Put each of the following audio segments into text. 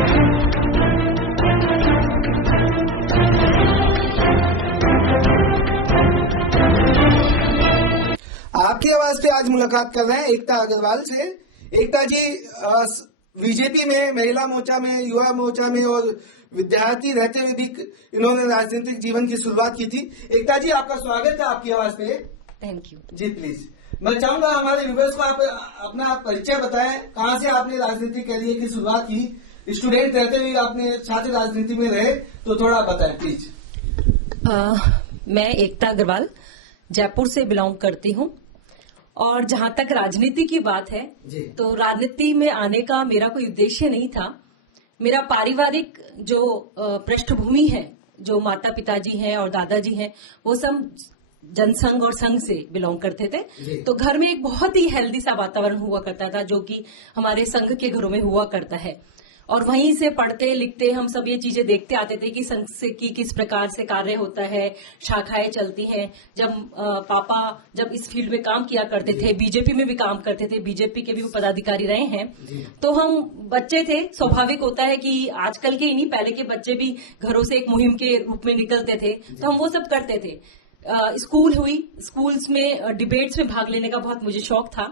आपकी आवाज पे आज मुलाकात कर रहे हैं एकता अग्रवाल से। एकता जी, बीजेपी में, महिला मोर्चा में, युवा मोर्चा में और विद्यार्थी रहते हुए भी इन्होंने राजनीतिक जीवन की शुरुआत की थी। एकता जी, आपका स्वागत है आपकी आवाज पे। Thank you ji. प्लीज, मैं चाहूंगा हमारे व्यूअर्स को आप अपना परिचय बताएं। कहां से आपने राजनीतिक कैरियर की शुरुआत की? स्टूडेंट रहते हुए आपने छात्र राजनीति में रहे, तो थोड़ा बताएं प्लीज। मैं एकता अग्रवाल जयपुर से बिलोंग करती हूँ और जहां तक राजनीति की बात है तो राजनीति में आने का मेरा कोई उद्देश्य नहीं था। मेरा पारिवारिक जो पृष्ठभूमि है, जो माता पिताजी हैं और दादाजी हैं, वो सब जनसंघ और संघ से बिलोंग करते थे। तो घर में एक बहुत ही हेल्दी सा वातावरण हुआ करता था, जो कि हमारे संघ के घरों में हुआ करता है। और वहीं से पढ़ते लिखते हम सब ये चीजें देखते आते थे कि संघ से की किस प्रकार से कार्य होता है, शाखाएं चलती हैं। जब पापा जब इस फील्ड में काम किया करते थे, बीजेपी में भी काम करते थे, बीजेपी के भी वो पदाधिकारी रहे हैं, तो हम बच्चे थे। स्वाभाविक होता है कि आजकल के ही नहीं, पहले के बच्चे भी घरों से एक मुहिम के रूप में निकलते थे, तो हम वो सब करते थे। स्कूल हुई, स्कूल्स में डिबेट्स में भाग लेने का बहुत मुझे शौक था।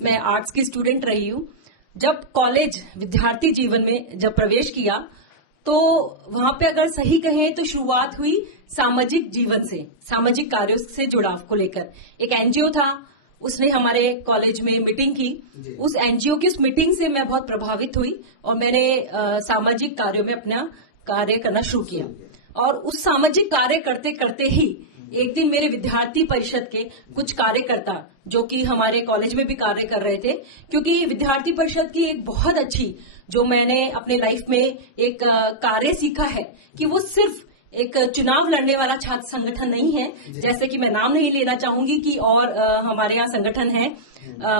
मैं आर्ट्स की स्टूडेंट रही हूँ। जब कॉलेज विद्यार्थी जीवन में जब प्रवेश किया तो वहां पे अगर सही कहें तो शुरुआत हुई सामाजिक जीवन से, सामाजिक कार्यों से जुड़ाव को लेकर। एक एनजीओ था, उसने हमारे कॉलेज में मीटिंग की। उस एनजीओ की उस मीटिंग से मैं बहुत प्रभावित हुई और मैंने सामाजिक कार्यों में अपना कार्य करना शुरू किया। और उस सामाजिक कार्य करते करते ही एक दिन मेरे विद्यार्थी परिषद के कुछ कार्यकर्ता, जो कि हमारे कॉलेज में भी कार्य कर रहे थे, क्योंकि विद्यार्थी परिषद की एक बहुत अच्छी जो मैंने अपने लाइफ में एक कार्य सीखा है कि वो सिर्फ एक चुनाव लड़ने वाला छात्र संगठन नहीं है। जैसे कि मैं नाम नहीं लेना चाहूंगी कि और हमारे यहाँ संगठन है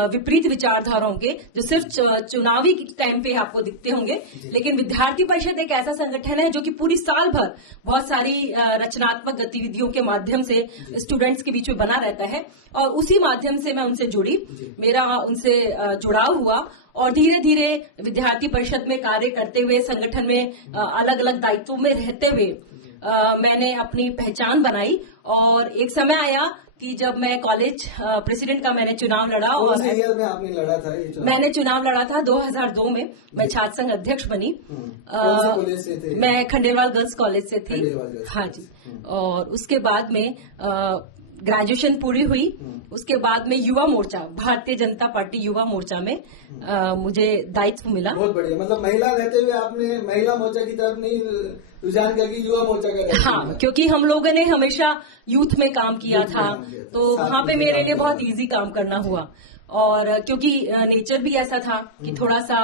विपरीत विचारधाराओं के, जो सिर्फ चुनावी टाइम पे आपको दिखते होंगे, लेकिन विद्यार्थी परिषद एक ऐसा संगठन है जो कि पूरी साल भर बहुत सारी रचनात्मक गतिविधियों के माध्यम से स्टूडेंट्स के बीच में बना रहता है। और उसी माध्यम से मैं उनसे जुड़ी, मेरा उनसे जुड़ाव हुआ और धीरे धीरे विद्यार्थी परिषद में कार्य करते हुए, संगठन में अलग अलग दायित्वों में रहते हुए मैंने अपनी पहचान बनाई। और एक समय आया कि जब मैं कॉलेज प्रेसिडेंट का मैंने चुनाव लड़ा। और में आपने लड़ा था ये चुनाव? मैंने चुनाव लड़ा था 2002 में। मैं छात्र संघ अध्यक्ष बनी। कॉलेज से थे? मैं खंडेलवाल गर्ल्स कॉलेज से थी। हाँ जी। और उसके बाद में ग्रेजुएशन पूरी हुई। उसके बाद में युवा मोर्चा, भारतीय जनता पार्टी युवा मोर्चा में मुझे दायित्व मिला। बहुत बढ़िया। मतलब महिला रहते हुए आपने महिला मोर्चा की तरफ नहीं रुझान किया कि युवा मोर्चा का? हाँ, क्योंकि हम लोगों ने हमेशा यूथ में काम किया था, तो वहाँ पे मेरे लिए बहुत इजी काम करना हुआ। और क्योंकि नेचर भी ऐसा था कि थोड़ा सा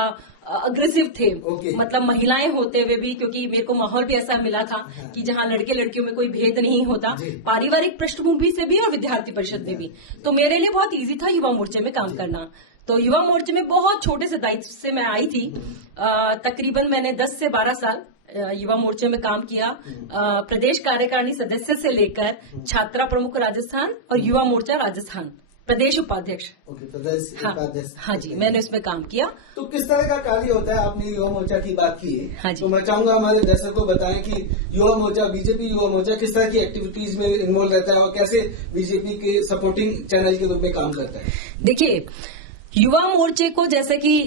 अग्रेसिव थे, मतलब महिलाएं होते हुए भी, क्योंकि मेरे को माहौल भी ऐसा मिला था कि जहाँ लड़के लड़कियों में कोई भेद नहीं होता, पारिवारिक पृष्ठभूमि से भी और विद्यार्थी परिषद में भी। तो मेरे लिए बहुत इजी था युवा मोर्चे में काम करना। तो युवा मोर्चे में बहुत छोटे से दायित्व से मैं आई थी। तकरीबन मैंने 10 से 12 साल युवा मोर्चे में काम किया। प्रदेश कार्यकारिणी सदस्य से लेकर छात्रा प्रमुख राजस्थान और युवा मोर्चा राजस्थान प्रदेश उपाध्यक्ष। प्रदेश उपाध्यक्ष। हाँ जी, मैंने उसमें काम किया। तो किस तरह का कार्य होता है? आपने युवा मोर्चा की बात की है। हाँ जी। तो मैं चाहूंगा हमारे दर्शकों को बताएं कि युवा मोर्चा, बीजेपी युवा मोर्चा किस तरह की एक्टिविटीज में इन्वॉल्व रहता है और कैसे बीजेपी के सपोर्टिंग चैनल के रूप में काम करता है? देखिए, युवा मोर्चे को जैसे कि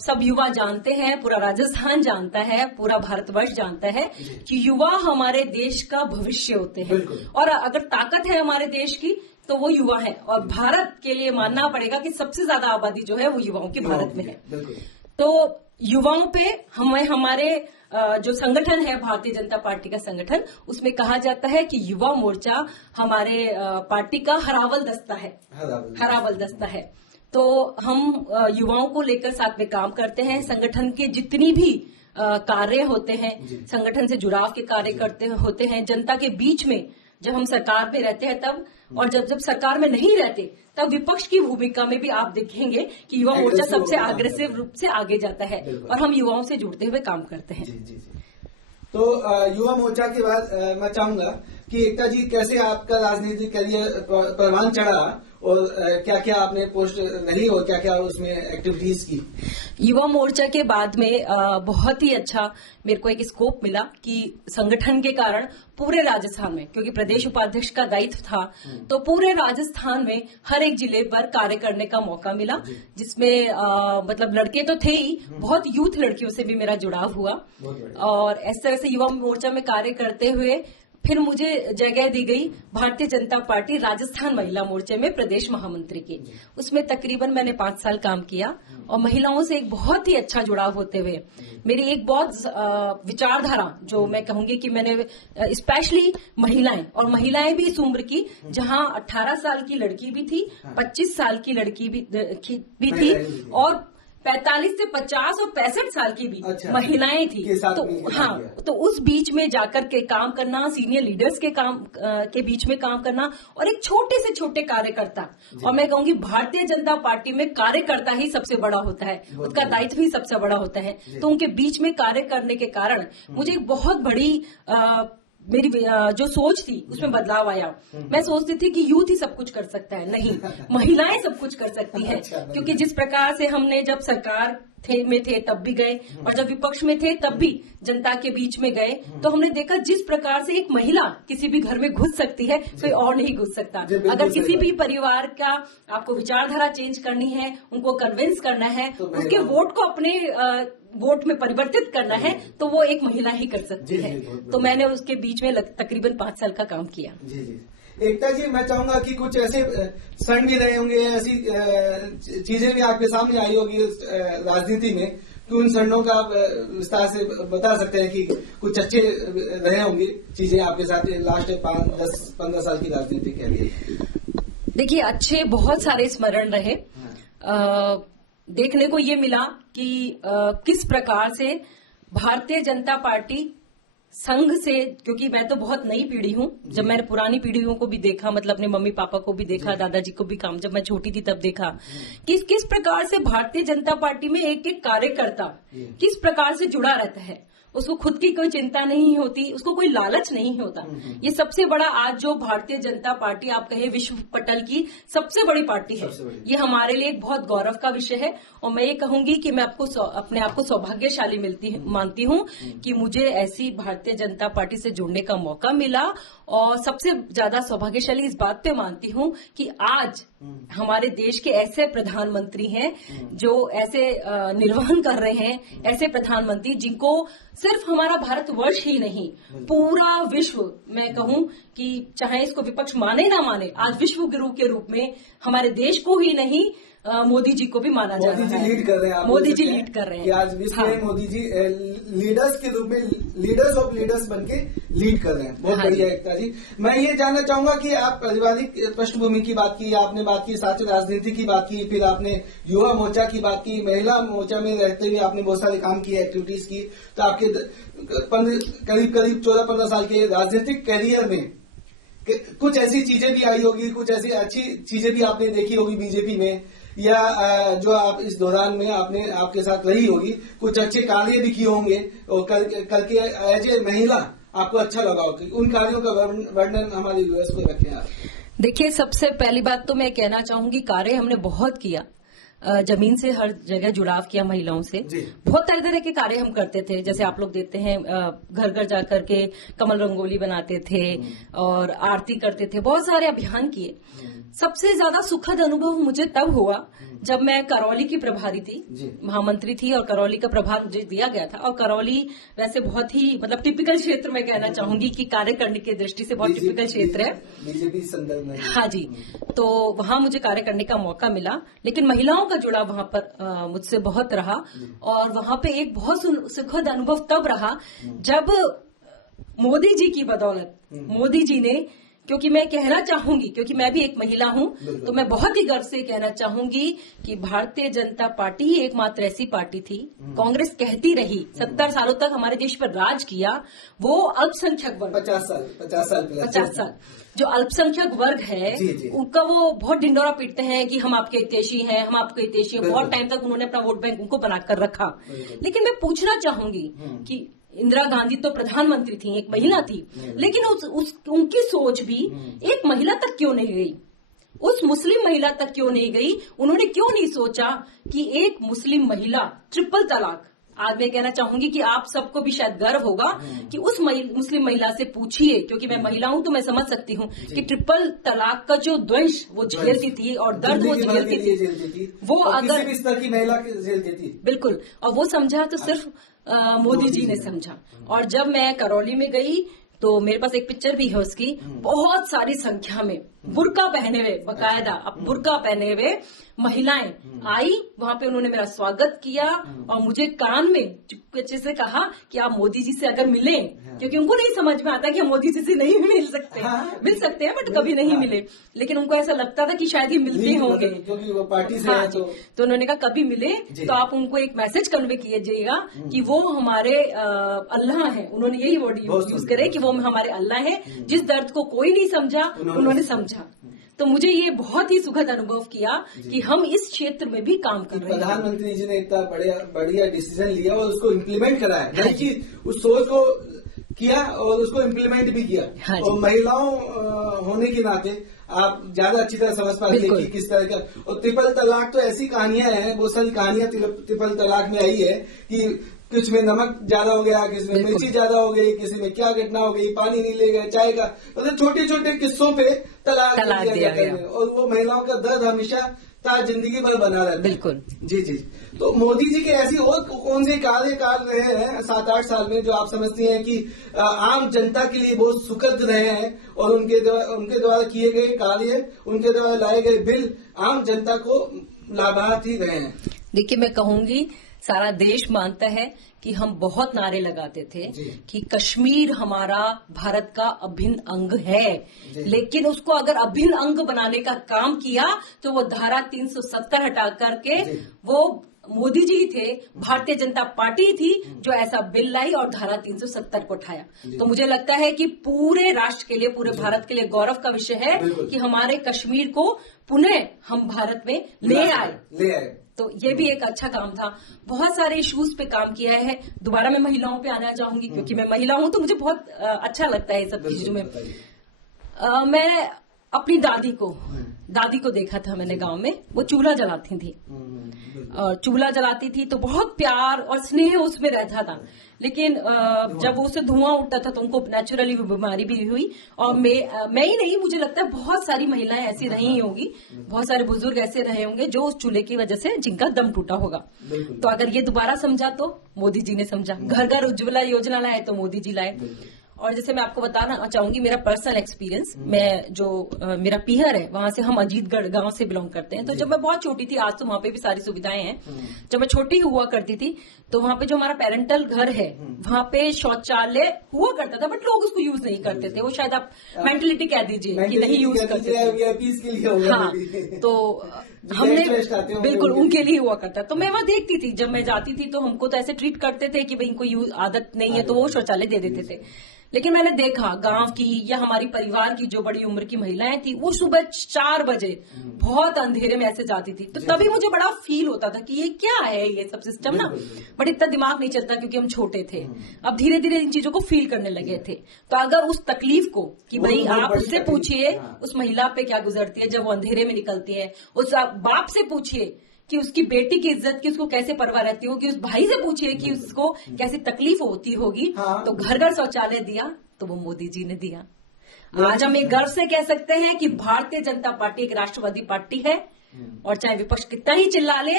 सब युवा जानते हैं, पूरा राजस्थान जानता है, पूरा भारतवर्ष जानता है कि युवा हमारे देश का भविष्य होते हैं। और अगर ताकत है हमारे देश की तो वो युवा है। और भारत के लिए मानना पड़ेगा कि सबसे ज्यादा आबादी जो है वो युवाओं की भारत में है। तो युवाओं पे हमारे जो संगठन है भारतीय जनता पार्टी का संगठन, उसमें कहा जाता है कि युवा मोर्चा हमारे पार्टी का हरावल दस्ता है। हरावल दस्ता है। तो हम युवाओं को लेकर साथ में काम करते हैं। संगठन के जितनी भी कार्य होते हैं, संगठन से जुड़ाव के कार्य करते होते हैं, जनता के बीच में जब हम सरकार में रहते हैं तब, और जब सरकार में नहीं रहते तब विपक्ष की भूमिका में भी आप देखेंगे कि युवा मोर्चा सबसे अग्रेसिव रूप से आगे जाता है और हम युवाओं से जुड़ते हुए काम करते हैं। तो युवा मोर्चा के बाद मैं चाहूंगा कि एकता जी, कैसे आपका राजनीतिक करियर परवान चढ़ा और क्या क्या आपने पोस्ट रही और क्या क्या उसमें एक्टिविटीज की? युवा मोर्चा के बाद में बहुत ही अच्छा मेरे को एक स्कोप मिला कि संगठन के कारण पूरे राजस्थान में, क्योंकि प्रदेश उपाध्यक्ष का दायित्व था, तो पूरे राजस्थान में हर एक जिले पर कार्य करने का मौका मिला, जिसमें मतलब लड़के तो थे ही, बहुत यूथ लड़कियों से भी मेरा जुड़ाव हुआ। और इस तरह से युवा मोर्चा में कार्य करते हुए फिर मुझे जगह दी गई भारतीय जनता पार्टी राजस्थान महिला मोर्चे में प्रदेश महामंत्री की। उसमें तकरीबन मैंने 5 साल काम किया और महिलाओं से एक बहुत ही अच्छा जुड़ाव होते हुए मेरी एक बहुत विचारधारा, जो मैं कहूंगी कि मैंने स्पेशली महिलाएं भी इस उम्र की, जहां 18 साल की लड़की भी थी, 25 साल की लड़की भी थी और 45 से 50 और 65 साल की भी महिलाएं थी। तो हाँ, तो उस बीच में जाकर के काम करना, सीनियर लीडर्स के बीच में काम करना और एक छोटे से छोटे कार्यकर्ता, और मैं कहूंगी भारतीय जनता पार्टी में कार्यकर्ता ही सबसे बड़ा होता है, उसका दायित्व ही सबसे बड़ा होता है। तो उनके बीच में कार्य करने के कारण मुझे एक बहुत बड़ी मेरी जो सोच थी उसमें बदलाव आया। मैं सोचती थी कि यूथ ही सब कुछ कर सकता है, नहीं, महिलाएं सब कुछ कर सकती हैं। क्योंकि जिस प्रकार से हमने जब सरकार में थे तब भी गए और जब विपक्ष में थे तब भी जनता के बीच में गए, तो हमने देखा जिस प्रकार से एक महिला किसी भी घर में घुस सकती है, कोई और नहीं घुस सकता। अगर किसी भी परिवार का आपको विचारधारा चेंज करनी है, उनको कन्विंस करना है, उसके वोट को अपने वोट में परिवर्तित करना है, तो वो एक महिला ही कर सकती है। तो मैंने उसके बीच में तकरीबन 5 साल का काम किया। एकता जी, मैं चाहूंगा कि कुछ ऐसे क्षण भी रहे होंगे, ऐसी चीजें भी आपके सामने आई होगी राजनीति में, कि उन क्षणों का आप विस्तार से बता सकते हैं कि कुछ अच्छे रहे होंगे चीजें आपके साथ लास्ट 5-10-15 साल की राजनीति के लिए? देखिए, अच्छे बहुत सारे स्मरण रहे। देखने को ये मिला कि किस प्रकार से भारतीय जनता पार्टी संघ से, क्योंकि मैं तो बहुत नई पीढ़ी हूं, जब मैंने पुरानी पीढ़ियों को भी देखा, मतलब अपने मम्मी पापा को भी देखा, दादाजी को भी काम, जब मैं छोटी थी तब देखा कि किस प्रकार से भारतीय जनता पार्टी में एक एक कार्यकर्ता किस प्रकार से जुड़ा रहता है। उसको खुद की कोई चिंता नहीं होती, उसको कोई लालच नहीं होता। ये सबसे बड़ा आज जो भारतीय जनता पार्टी आप कहे विश्व पटल की सबसे बड़ी पार्टी है, ये हमारे लिए एक बहुत गौरव का विषय है। और मैं ये कहूंगी कि मैं अपने आप को सौभाग्यशाली मानती हूँ कि मुझे ऐसी भारतीय जनता पार्टी से जुड़ने का मौका मिला। और सबसे ज्यादा सौभाग्यशाली इस बात पे मानती हूँ कि आज हमारे देश के ऐसे प्रधानमंत्री हैं जो ऐसे निर्वहन कर रहे हैं, ऐसे प्रधानमंत्री जिनको सिर्फ हमारा भारतवर्ष ही नहीं, पूरा विश्व, मैं कहूं कि चाहे इसको विपक्ष माने ना माने, आज विश्व गुरु के रूप में हमारे देश को ही नहीं, मोदी जी को भी माना जा रहा है। मोदी जी लीड कर रहे हैं, मोदी जी लीड कर रहे हैं कि आज विश्व में मोदी जी लीडर्स के रूप में, लीडर्स ऑफ लीडर्स बनके लीड कर रहे हैं। बहुत बढ़िया एकता जी। मैं ये जानना चाहूंगा कि आप पारिवारिक पृष्ठभूमि की बात की, आपने बात की, साथ ही राजनीति की बात की, फिर आपने युवा मोर्चा की बात की, महिला मोर्चा में रहते हुए आपने बहुत सारे काम किए, एक्टिविटीज की। तो आपके करीब 14-15 साल के राजनीतिक कैरियर में कुछ ऐसी चीजें भी आई होगी, कुछ ऐसी अच्छी चीजें भी आपने देखी होगी बीजेपी में, या जो आप इस दौरान में आपके साथ रही होगी, कुछ अच्छे कार्य भी किए होंगे और कल के एज ए महिला आपको अच्छा लगा होगा। उन कार्यों का वर्णन हमारे व्यूअर्स को रखें आप। देखिए, सबसे पहली बात तो मैं कहना चाहूंगी, कार्य हमने बहुत किया, जमीन से हर जगह जुड़ाव किया महिलाओं से। बहुत तरह तरह के कार्य हम करते थे, जैसे आप लोग देखते हैं घर घर जाकर के कमल रंगोली बनाते थे और आरती करते थे, बहुत सारे अभियान किए। सबसे ज्यादा सुखद अनुभव मुझे तब हुआ जब मैं करौली की प्रभारी थी, महामंत्री थी, और करौली का प्रभार मुझे दिया गया था। और करौली वैसे बहुत ही मतलब टिपिकल क्षेत्र में कहना चाहूंगी कि कार्य करने की दृष्टि से बहुत टिपिकल क्षेत्र है, बीजेपी संदर्भ में। हाँ जी, तो वहां मुझे कार्य करने का मौका मिला, लेकिन महिलाओं का जुड़ाव वहां पर मुझसे बहुत रहा। और वहां पे एक बहुत सुखद अनुभव तब रहा जब मोदी जी की बदौलत, मोदी जी ने, क्योंकि मैं कहना चाहूंगी, क्योंकि मैं भी एक महिला हूं, तो मैं बहुत ही गर्व से कहना चाहूंगी कि भारतीय जनता पार्टी ही एकमात्र ऐसी पार्टी थी, कांग्रेस कहती रही 70 सालों तक हमारे देश पर राज किया, वो अल्पसंख्यक वर्ग 50 साल जो अल्पसंख्यक वर्ग है, उनका वो बहुत ढिंडोरा पीटते हैं कि हम आपके हितैषी हैं, हम आपके हितैषी हैं। बहुत टाइम तक उन्होंने अपना वोट बैंक उनको बनाकर रखा। लेकिन मैं पूछना चाहूंगी कि इंदिरा गांधी तो प्रधानमंत्री थी, एक महिला थी, लेकिन उनकी सोच भी एक महिला तक क्यों नहीं गई? उस मुस्लिम महिला तक क्यों नहीं गई? उन्होंने क्यों नहीं सोचा कि एक मुस्लिम महिला ट्रिपल तलाक, आज मैं कहना चाहूंगी कि आप सबको भी शायद गर्व होगा कि उस मुस्लिम महिला से पूछिए, क्योंकि मैं महिला हूं तो मैं समझ सकती हूं कि ट्रिपल तलाक का जो द्वंश वो झेलती थी और दर्द वो झेलती थी, वो अगर किसी भी स्तर की महिला झेलती थी, बिल्कुल, और वो समझा तो सिर्फ मोदी जी ने समझा। और जब मैं करौली में गई तो मेरे पास एक पिक्चर भी है उसकी, बहुत सारी संख्या में बुर्का पहने हुए, बकायदा अब बुर्का पहने हुए महिलाएं आई वहां पे। उन्होंने मेरा स्वागत किया और मुझे कान में चुपके से कहा कि आप मोदी जी से अगर मिले, क्योंकि उनको नहीं समझ में आता कि हम मोदी जी से नहीं मिल सकते, मिल सकते हैं बट कभी नहीं मिले, लेकिन उनको ऐसा लगता था कि शायद ये मिलते होंगे क्योंकि वो पार्टी से है। तो उन्होंने कहा कभी मिले तो आप उनको एक मैसेज कन्वे कीजिएगा कि वो हमारे अल्लाह है। उन्होंने यही वर्ड यूज करे कि वो हमारे अल्लाह है, जिस दर्द को कोई नहीं समझा उन्होंने समझा। तो मुझे ये बहुत ही सुखद अनुभव किया कि हम इस क्षेत्र में भी काम कर रहे हैं। प्रधानमंत्री जी ने इतना बढ़िया डिसीजन लिया और उसको इम्प्लीमेंट करा है, यानी कि उस सोच को किया और उसको इम्प्लीमेंट भी किया। और महिलाओं होने के नाते आप ज्यादा अच्छी तरह समझ पाते हैं कि किस तरह का। और ट्रिपल तलाक तो ऐसी कहानियां हैं, बहुत सारी कहानियां ट्रिपल तलाक में आई है कि कुछ में नमक ज्यादा हो गया, किसी में मिर्ची ज्यादा हो गई, किसी में क्या घटना हो गई, पानी नहीं ले गए चाय का, मतलब छोटे छोटे किस्सों पे तलाक दिया जाता है। और वो महिलाओं का दर्द हमेशा ताज जिंदगी भर बना रहता है। बिल्कुल जी जी। तो मोदी जी के ऐसी और कौन से कार्यकाल रहे हैं 7-8 साल में जो आप समझती हैं कि आम जनता के लिए बहुत सुखद रहे हैं और उनके द्वारा किए गए कार्य, उनके द्वारा लाए गए बिल आम जनता को लाभार्थी रहे हैं? देखिए, मैं कहूंगी सारा देश मानता है कि हम बहुत नारे लगाते थे कि कश्मीर हमारा भारत का अभिन्न अंग है, लेकिन उसको अगर अभिन्न अंग बनाने का काम किया तो वो धारा 370 हटा करके वो मोदी जी थे, भारतीय जनता पार्टी थी जो ऐसा बिल लाई और धारा 370 को उठाया। तो मुझे लगता है कि पूरे राष्ट्र के लिए, पूरे भारत के लिए गौरव का विषय है कि हमारे कश्मीर को पुनः हम भारत में ले आए। तो ये भी एक अच्छा काम था। बहुत सारे इश्यूज पे काम किया है। दोबारा मैं महिलाओं पे आना चाहूंगी क्योंकि मैं महिला हूं तो मुझे बहुत अच्छा लगता है ये सब चीजों में। मैं अपनी दादी को देखा था मैंने गांव में, वो चूल्हा जलाती थी और चूल्हा जलाती थी तो बहुत प्यार और स्नेह उसमें रहता था। लेकिन जब उससे धुआं उठता था तो उनको नेचुरली बीमारी भी हुई। और मैं ही नहीं, मुझे लगता है बहुत सारी महिलाएं ऐसी रही होंगी, बहुत सारे बुजुर्ग ऐसे रहे होंगे जो उस चूल्हे की वजह से जिनका दम टूटा होगा। तो अगर ये दोबारा समझा तो मोदी जी ने समझा। घर घर उज्ज्वला योजना लाए तो मोदी जी लाए। और जैसे मैं आपको बताना चाहूंगी मेरा पर्सनल एक्सपीरियंस, मैं जो मेरा पीहर है वहां से, हम अजीतगढ़ गांव से बिलोंग करते हैं। तो जब मैं बहुत छोटी थी, आज तो वहां पे भी सारी सुविधाएं हैं, जब मैं छोटी हुआ करती थी तो वहां पे जो हमारा पेरेंटल घर है वहां पे शौचालय हुआ करता था, बट लोग उसको यूज नहीं करते थे। वो शायद आप मेंटलिटी कह दीजिए कि नहीं यूज करते थे। हाँ, तो हमने बिल्कुल उनके लिए हुआ करता। तो मैं वहां देखती थी, जब मैं जाती थी तो हमको तो ऐसे ट्रीट करते थे कि भाई इनको आदत नहीं है तो वो शौचालय दे देते थे। लेकिन मैंने देखा गांव की या हमारी परिवार की जो बड़ी उम्र की महिलाएं थी वो सुबह 4 बजे बहुत अंधेरे में ऐसे जाती थी। तो तभी मुझे बड़ा फील होता था कि ये क्या है ये सब सिस्टम ना, बट इतना दिमाग नहीं चलता क्योंकि हम छोटे थे। अब धीरे धीरे इन चीजों को फील करने लगे थे। तो अगर उस तकलीफ को कि भाई आप उससे पूछिए उस महिला पे क्या गुजरती है जब वो अंधेरे में निकलती है, उस बाप से पूछिए कि उसकी बेटी की इज्जत की उसको कैसे परवाह रहती होगी, उस भाई से पूछिए कि उसको कैसी तकलीफ होती होगी। तो घर घर शौचालय दिया तो वो मोदी जी ने दिया। आज हम एक गर्व से कह सकते हैं कि भारतीय जनता पार्टी एक राष्ट्रवादी पार्टी है। और चाहे विपक्ष कितना ही चिल्ला ले,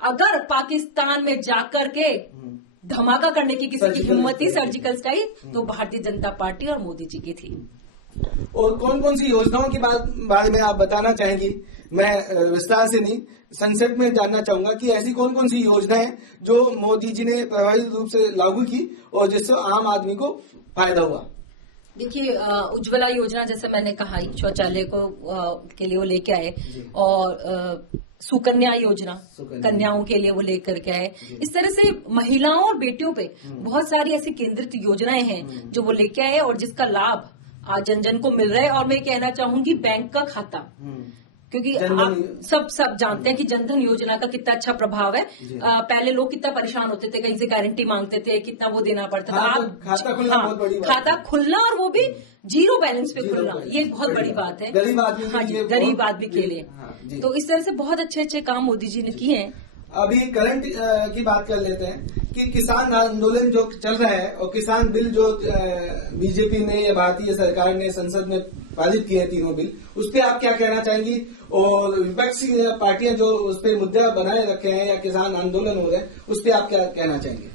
अगर पाकिस्तान में जाकर के धमाका करने की किसी की हिम्मत थी, सर्जिकल स्ट्राइक, तो भारतीय जनता पार्टी और मोदी जी की थी। और कौन कौन सी योजनाओं के बारे में आप बताना चाहेंगी? मैं विस्तार से नहीं, संक्षेप में जानना चाहूंगा कि ऐसी कौन कौन सी योजनाएं जो मोदी जी ने प्रभावी रूप से लागू की और जिससे आम आदमी को फायदा हुआ। देखिए, उज्ज्वला योजना जैसे मैंने कहा शौचालय को के लिए वो लेके आए, और सुकन्या योजना कन्याओं के लिए वो लेकर के आए। इस तरह से महिलाओं और बेटियों पे बहुत सारी ऐसी केंद्रित योजनाएं हैं जो वो लेके आए और जिसका लाभ आज जन जन को मिल रहा है। और मैं कहना चाहूंगी बैंक का खाता, क्योंकि आप सब जानते हैं कि जनधन योजना का कितना अच्छा प्रभाव है। पहले लोग कितना परेशान होते थे, कहीं से गारंटी मांगते थे, कितना वो देना पड़ता था। आप खाता खुलना बहुत बड़ी बात खाता खुलना, और वो भी जीरो बैलेंस पे खुलना, ये बहुत बड़ी बात है गरीब आदमी। हाँ जी, गरीब आदमी के लिए। तो इस तरह से बहुत अच्छे अच्छे काम मोदी जी ने किए हैं। अभी करंट की बात कर लेते हैं कि किसान आंदोलन जो चल रहा है और किसान बिल जो बीजेपी ने या भारतीय सरकार ने संसद में पारित किए हैं, तीनों बिल, उस पर आप क्या कहना चाहेंगी? और विपक्षी पार्टियां जो उस पर मुद्दा बनाए रखे हैं या किसान आंदोलन हो रहे हैं, उस पर आप क्या कहना चाहेंगे?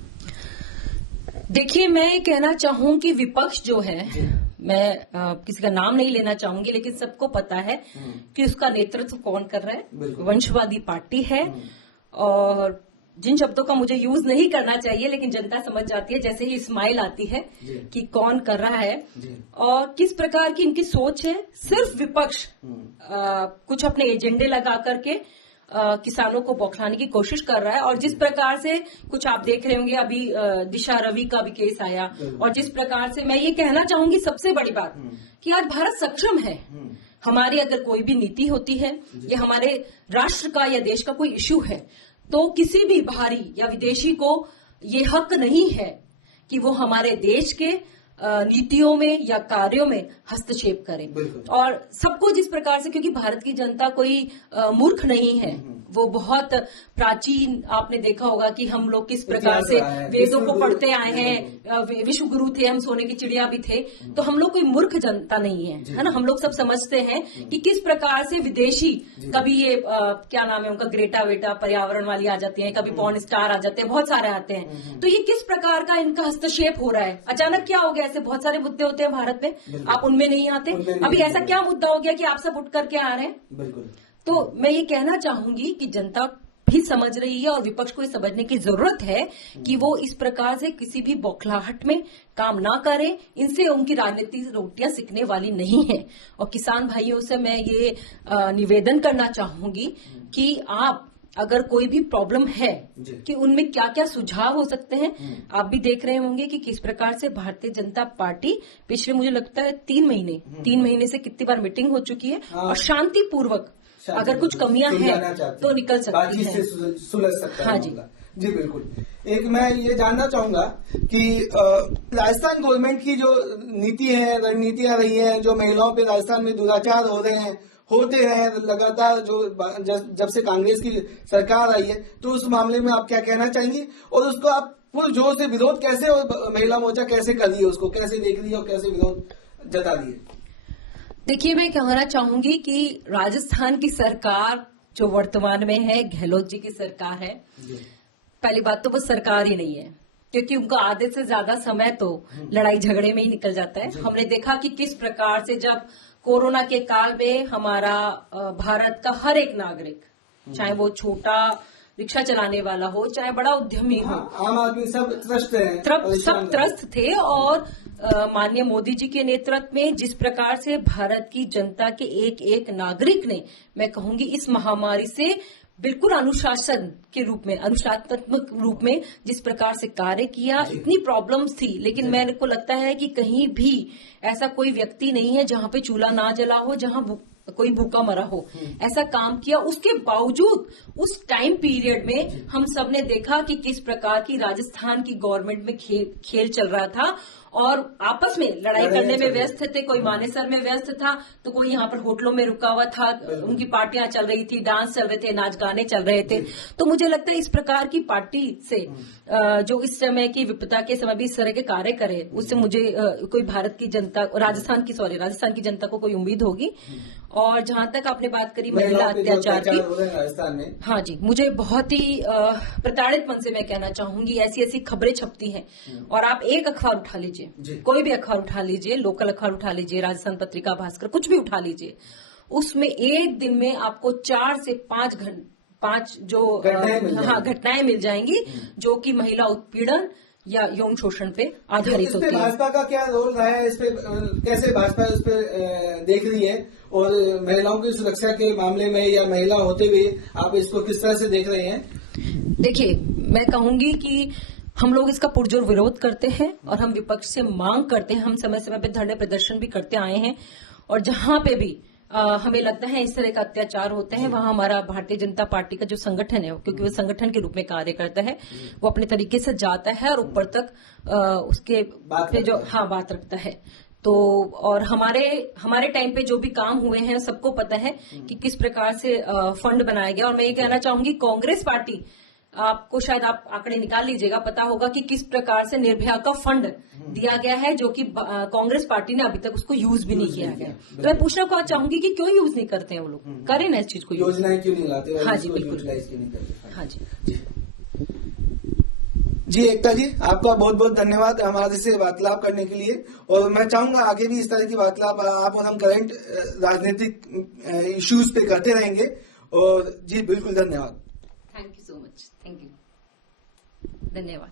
देखिए, मैं ये कहना चाहूँ कि विपक्ष जो है, मैं किसी का नाम नहीं लेना चाहूंगी, लेकिन सबको पता है कि उसका नेतृत्व कौन कर रहा है। वंशवादी पार्टी है, और जिन शब्दों का मुझे यूज नहीं करना चाहिए, लेकिन जनता समझ जाती है जैसे ही स्माइल आती है कि कौन कर रहा है और किस प्रकार की इनकी सोच है। सिर्फ विपक्ष कुछ अपने एजेंडे लगा करके किसानों को बौखलाने की कोशिश कर रहा है। और जिस प्रकार से कुछ आप देख रहे होंगे, अभी दिशा रवि का भी केस आया, और जिस प्रकार से मैं ये कहना चाहूंगी, सबसे बड़ी बात कि आज भारत सक्षम है। हमारी अगर कोई भी नीति होती है या हमारे राष्ट्र का या देश का कोई इश्यू है, तो किसी भी बाहरी या विदेशी को ये हक नहीं है कि वो हमारे देश के नीतियों में या कार्यों में हस्तक्षेप करें। और सबको जिस प्रकार से, क्योंकि भारत की जनता कोई मूर्ख नहीं है, वो बहुत प्राचीन, आपने देखा होगा कि हम लोग किस प्रकार से वेदों को पढ़ते आए हैं, विश्व गुरु थे हम, सोने की चिड़िया भी थे। तो हम लोग कोई मूर्ख जनता नहीं है ना। हम लोग सब समझते हैं कि किस प्रकार से विदेशी, कभी ये क्या नाम है उनका, ग्रेटा वेटा पर्यावरण वाली आ जाती है, कभी पॉर्न स्टार आ जाते हैं, बहुत सारे आते हैं। तो ये किस प्रकार का इनका हस्तक्षेप हो रहा है? अचानक क्या हो गया? ऐसे बहुत सारे मुद्दे होते हैं भारत में, आप उनमें नहीं आते। अभी ऐसा क्या मुद्दा हो गया कि आप सब उठ करके आ रहे हैं? तो मैं ये कहना चाहूंगी कि जनता भी समझ रही है, और विपक्ष को ये समझने की जरूरत है कि वो इस प्रकार से किसी भी बौखलाहट में काम ना करे। इनसे उनकी राजनीति रोटियां सिकने वाली नहीं है। और किसान भाइयों से मैं ये निवेदन करना चाहूंगी कि आप, अगर कोई भी प्रॉब्लम है कि उनमें क्या क्या सुझाव हो सकते हैं, आप भी देख रहे होंगे कि किस प्रकार से भारतीय जनता पार्टी पिछले, मुझे लगता है 3 महीने से कितनी बार मीटिंग हो चुकी है, और शांतिपूर्वक अगर कुछ कमियां हैं तो निकल सकती है, सुलझ सकता है। हाँ जी जी बिल्कुल। एक मैं ये जानना चाहूंगा कि राजस्थान गवर्नमेंट की जो नीति है, रणनीतियां रही हैं, जो महिलाओं पे राजस्थान में दुराचार हो रहे हैं, होते हैं लगातार, जो जब से कांग्रेस की सरकार आई है, तो उस मामले में आप क्या कहना चाहेंगी? और उसको आप पूरे जोर से विरोध कैसे, और महिला मोर्चा कैसे कर रही है, उसको कैसे देख रही है और कैसे विरोध जता रही है? देखिए, मैं कहना चाहूंगी कि राजस्थान की सरकार जो वर्तमान में है, गहलोत जी की सरकार है। पहली बात तो वो सरकार ही नहीं है, क्योंकि उनका आधे से ज्यादा समय तो लड़ाई झगड़े में ही निकल जाता है। हमने देखा कि किस प्रकार से जब कोरोना के काल में हमारा भारत का हर एक नागरिक, चाहे वो छोटा रिक्शा चलाने वाला हो, चाहे बड़ा उद्यमी हो, आम आदमी सब त्रस्त हैं, सब त्रस्त थे। और माननीय मोदी जी के नेतृत्व में जिस प्रकार से भारत की जनता के एक एक नागरिक ने, मैं कहूंगी, इस महामारी से बिल्कुल अनुशासन के रूप में, अनुशासनात्मक रूप में जिस प्रकार से कार्य किया, इतनी प्रॉब्लम्स थी, लेकिन मेरे को लगता है कि कहीं भी ऐसा कोई व्यक्ति नहीं है जहां पे चूल्हा ना जला हो, जहां कोई भूखा मरा हो, ऐसा काम किया। उसके बावजूद उस टाइम पीरियड में हम सब ने देखा कि किस प्रकार की राजस्थान की गवर्नमेंट में खेल चल रहा था, और आपस में लड़ाई करने में व्यस्त थे। कोई मानेसर में व्यस्त था, तो कोई यहाँ पर होटलों में रुका हुआ था, उनकी पार्टियां चल रही थी, डांस चल रहे थे, नाच गाने चल रहे थे। तो मुझे लगता है इस प्रकार की पार्टी से जो इस समय की विपदा के समय भी इस तरह के कार्य करे, उससे मुझे कोई भारत की जनता, राजस्थान की जनता को कोई उम्मीद होगी। और जहां तक आपने बात करी महिला अत्याचार की, राजस्थान में, हाँ जी, मुझे बहुत ही प्रताड़ित मन से मैं कहना चाहूंगी, ऐसी ऐसी खबरें छपती हैं। और आप एक अखबार उठा लीजिए, कोई भी अखबार उठा लीजिए, लोकल अखबार उठा लीजिए, राजस्थान पत्रिका, भास्कर, कुछ भी उठा लीजिए, उसमें एक दिन में आपको 4 से 5 जो घटनाएं मिल जाएंगी जो कि महिला उत्पीड़न या यौन शोषण पे आधारित होती है। भाजपा का क्या रोल रहा है इस पे, कैसे भाजपा इस पे देख रही है, और महिलाओं की सुरक्षा के मामले में या महिला होते हुए आप इसको किस तरह से देख रहे हैं? देखिए, मैं कहूंगी कि हम लोग इसका पुरजोर विरोध करते हैं, और हम विपक्ष से मांग करते हैं, हम समय समय पे धरने प्रदर्शन भी करते आए हैं। और जहां पे भी हमें लगता है इस तरह का अत्याचार होते हैं, वहां हमारा भारतीय जनता पार्टी का जो संगठन है, क्योंकि वो संगठन के रूप में कार्य करता है, वो अपने तरीके से जाता है और ऊपर तक उसके बात रखता है। तो और हमारे टाइम पे जो भी काम हुए हैं सबको पता है कि किस प्रकार से फंड बनाया गया। और मैं ये कहना चाहूंगी, कांग्रेस पार्टी, आपको शायद आप आंकड़े निकाल लीजिएगा, पता होगा कि किस प्रकार से निर्भया का फंड दिया गया है, जो कि कांग्रेस पार्टी ने अभी तक उसको यूज भी नहीं किया गया। तो मैं पूछना को चाहूंगी कि क्यों यूज नहीं करते हैं वो लोग, करें ना इस चीज को, योजनाएं क्यों नहीं लाते? हाँ जी, बिल्कुल। हाँ जी जी एकता जी, आपका बहुत बहुत धन्यवाद हमारे से वार्तालाप करने के लिए। और मैं चाहूंगा आगे भी इस तरह की वार्तालाप आप और हम करंट राजनीतिक इश्यूज पे करते रहेंगे। और जी बिल्कुल धन्यवाद। Thank you so much. Thank you, धन्यवाद।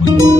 Thank you.